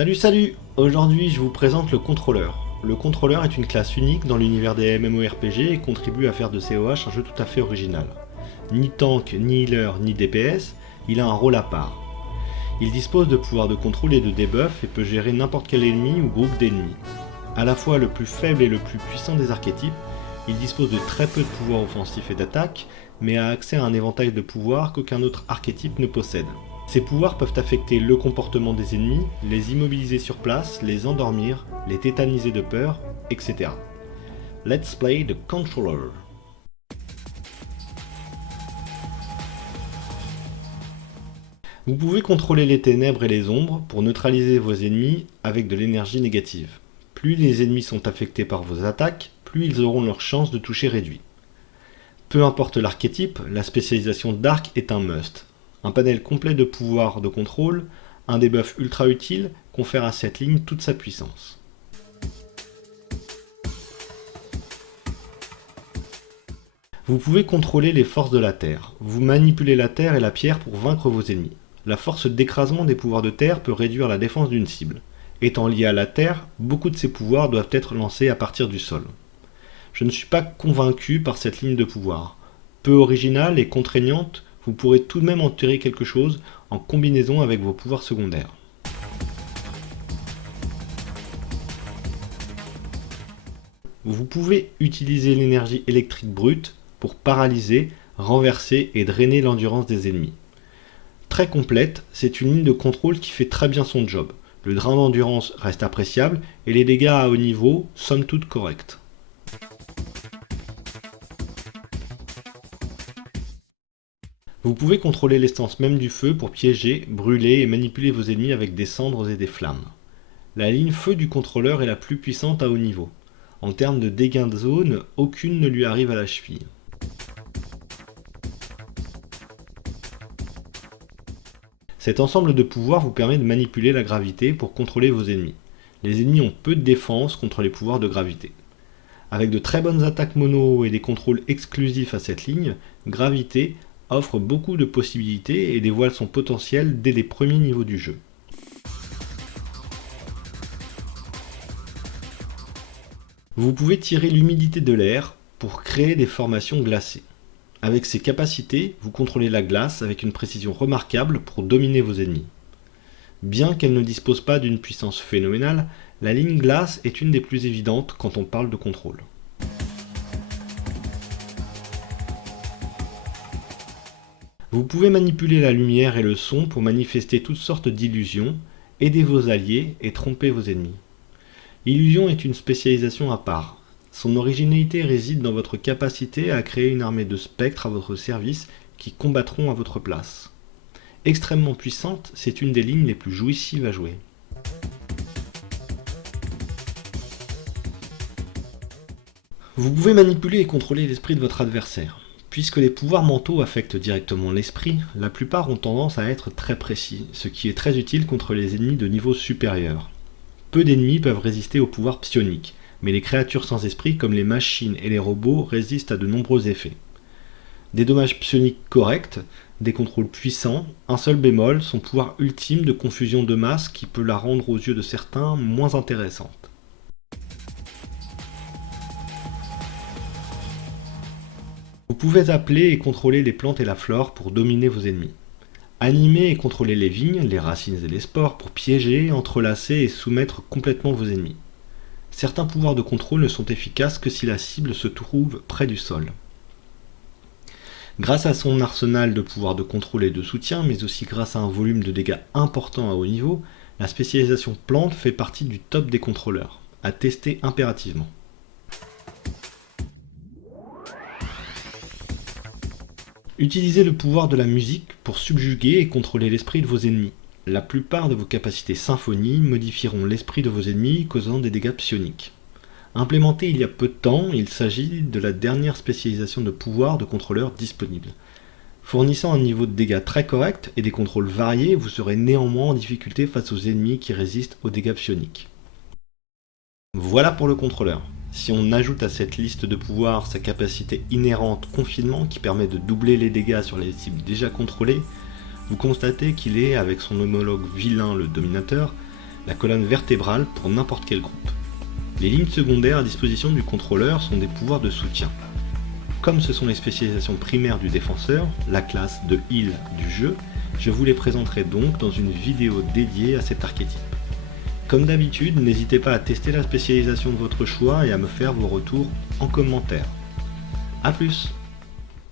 Salut! Aujourd'hui je vous présente le contrôleur. Le contrôleur est une classe unique dans l'univers des MMORPG et contribue à faire de COH un jeu tout à fait original. Ni tank, ni healer, ni DPS, il a un rôle à part. Il dispose de pouvoirs de contrôle et de debuff et peut gérer n'importe quel ennemi ou groupe d'ennemis. À la fois le plus faible et le plus puissant des archétypes, il dispose de très peu de pouvoirs offensifs et d'attaque, mais a accès à un éventail de pouvoirs qu'aucun autre archétype ne possède. Ces pouvoirs peuvent affecter le comportement des ennemis, les immobiliser sur place, les endormir, les tétaniser de peur, etc. Let's play the controller. Vous pouvez contrôler les ténèbres et les ombres pour neutraliser vos ennemis avec de l'énergie négative. Plus les ennemis sont affectés par vos attaques, plus ils auront leur chance de toucher réduit. Peu importe l'archétype, la spécialisation d'arc est un must. Un panel complet de pouvoirs de contrôle, un debuff ultra utile, confère à cette ligne toute sa puissance. Vous pouvez contrôler les forces de la terre. Vous manipulez la terre et la pierre pour vaincre vos ennemis. La force d'écrasement des pouvoirs de terre peut réduire la défense d'une cible. Étant lié à la terre, beaucoup de ces pouvoirs doivent être lancés à partir du sol. Je ne suis pas convaincu par cette ligne de pouvoir. Peu originale et contraignante, vous pourrez tout de même en tirer quelque chose en combinaison avec vos pouvoirs secondaires. Vous pouvez utiliser l'énergie électrique brute pour paralyser, renverser et drainer l'endurance des ennemis. Très complète, c'est une ligne de contrôle qui fait très bien son job. Le drain d'endurance reste appréciable et les dégâts à haut niveau, somme toute corrects. Vous pouvez contrôler l'essence même du feu pour piéger, brûler et manipuler vos ennemis avec des cendres et des flammes. La ligne feu du contrôleur est la plus puissante à haut niveau. En termes de dégâts de zone, aucune ne lui arrive à la cheville. Cet ensemble de pouvoirs vous permet de manipuler la gravité pour contrôler vos ennemis. Les ennemis ont peu de défense contre les pouvoirs de gravité. Avec de très bonnes attaques mono et des contrôles exclusifs à cette ligne, gravité offre beaucoup de possibilités et dévoile son potentiel dès les premiers niveaux du jeu. Vous pouvez tirer l'humidité de l'air pour créer des formations glacées. Avec ces capacités, vous contrôlez la glace avec une précision remarquable pour dominer vos ennemis. Bien qu'elle ne dispose pas d'une puissance phénoménale, la ligne glace est une des plus évidentes quand on parle de contrôle. Vous pouvez manipuler la lumière et le son pour manifester toutes sortes d'illusions, aider vos alliés et tromper vos ennemis. Illusion est une spécialisation à part. Son originalité réside dans votre capacité à créer une armée de spectres à votre service qui combattront à votre place. Extrêmement puissante, c'est une des lignes les plus jouissives à jouer. Vous pouvez manipuler et contrôler l'esprit de votre adversaire. Puisque les pouvoirs mentaux affectent directement l'esprit, la plupart ont tendance à être très précis, ce qui est très utile contre les ennemis de niveau supérieur. Peu d'ennemis peuvent résister aux pouvoirs psioniques, mais les créatures sans esprit comme les machines et les robots résistent à de nombreux effets. Des dommages psioniques corrects, des contrôles puissants, un seul bémol, son pouvoir ultime de confusion de masse qui peut la rendre aux yeux de certains moins intéressante. Vous pouvez appeler et contrôler les plantes et la flore pour dominer vos ennemis. Animer et contrôler les vignes, les racines et les spores pour piéger, entrelacer et soumettre complètement vos ennemis. Certains pouvoirs de contrôle ne sont efficaces que si la cible se trouve près du sol. Grâce à son arsenal de pouvoirs de contrôle et de soutien, mais aussi grâce à un volume de dégâts important à haut niveau, la spécialisation plante fait partie du top des contrôleurs, à tester impérativement. Utilisez le pouvoir de la musique pour subjuguer et contrôler l'esprit de vos ennemis. La plupart de vos capacités symphonie modifieront l'esprit de vos ennemis, causant des dégâts psioniques. Implémenté il y a peu de temps, il s'agit de la dernière spécialisation de pouvoir de contrôleur disponible. Fournissant un niveau de dégâts très correct et des contrôles variés, vous serez néanmoins en difficulté face aux ennemis qui résistent aux dégâts psioniques. Voilà pour le contrôleur. Si on ajoute à cette liste de pouvoirs sa capacité inhérente confinement qui permet de doubler les dégâts sur les cibles déjà contrôlées, vous constatez qu'il est, avec son homologue vilain le Dominateur, la colonne vertébrale pour n'importe quel groupe. Les lignes secondaires à disposition du contrôleur sont des pouvoirs de soutien. Comme ce sont les spécialisations primaires du défenseur, la classe de heal du jeu, je vous les présenterai donc dans une vidéo dédiée à cet archétype. Comme d'habitude, n'hésitez pas à tester la spécialisation de votre choix et à me faire vos retours en commentaire. A plus!